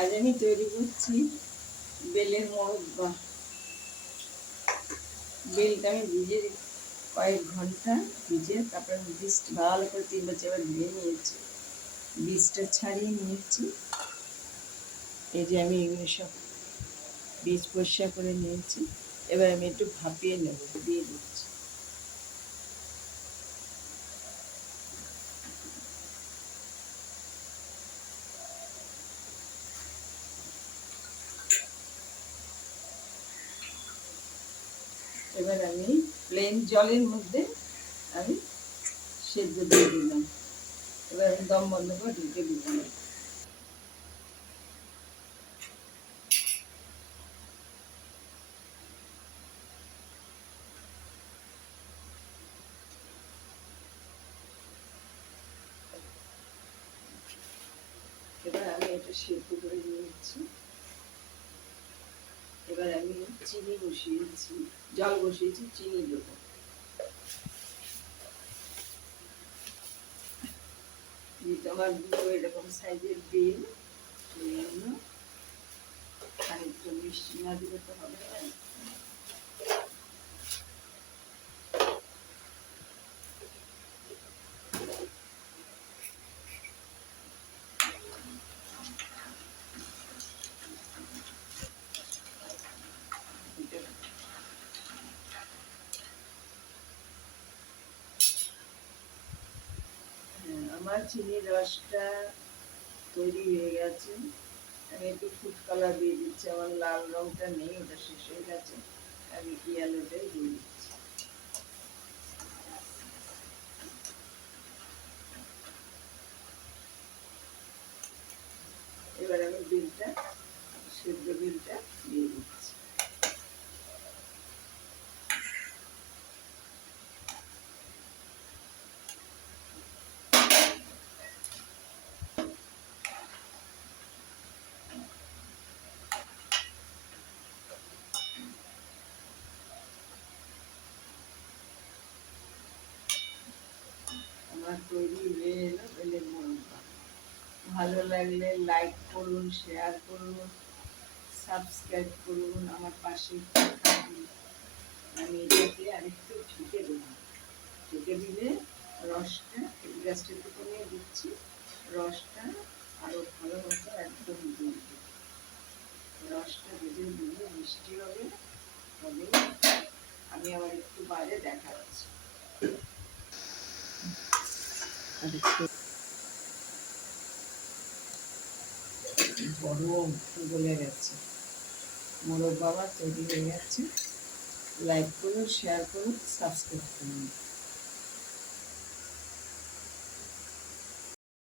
আজ আমি তৈরি করছি বেলের মোরব্বা। বেলটা আমি ভিজে কয়েক ঘন্টা ভিজে তারপরে বীজটা ভালো করে 3-4 ধুয়ে নিয়েছি, বীজটা ছাড়িয়ে নিয়েছি। এই যে আমি এগুলো সব বীজ পরিষ্কার করে নিয়েছি। এবার আমি একটু ভাপিয়ে নেব, দিয়ে দিচ্ছি। এবার আমি প্লেন জলের মধ্যে আমি সেদ্ধ দিয়ে দিলাম। এবার আমি দম বন্ধ করে ঢেকে দিলাম। এবার আমি এটা সেদ্ধ করে নিয়েছি। এবার আমি চিনি বসিয়েছি, জল বসিয়েছি, চিনি দেবো। আমার দুটো এরকম সাইজের বেল, সেই জন্য খানিকটা মিষ্টি না দিলে তো হবে না। আমার চিনির রসটা তৈরি হয়ে গেছে। আমি একটু ফুড কালার দিয়ে দিচ্ছি, আমার লাল রংটা নেই, ওটা শেষ হয়ে গেছে। আমি ইয়ালোটাই দিয়ে দিচ্ছি। এবার আমি বেলটা, সেদ্ধ বেলটা দিয়ে দিচ্ছি। আমার তৈরি হয়ে এলো বেলের মোরব্বা। ভালো লাগলে লাইক করুন, শেয়ার করুন, সাবস্ক্রাইব করুন, আমার পাশে থাকুন। আমি এটাকে আরেকটু ঢেকে দেবো। ঢেকে দিলে রসটা, গ্যাসটা একটু কমিয়ে দিচ্ছি, রসটা আরও ভালো মতো একদম দিয়ে রসটা ভেজে দিলে মিষ্টি হবে। তবে আমি আবার একটু বাইরে দেখাচ্ছি। গরম গলে গেছে, মোরব্বা আমার তৈরি হয়ে গেছে। লাইক করুন, শেয়ার করুন, সাবস্ক্রাইব করুন।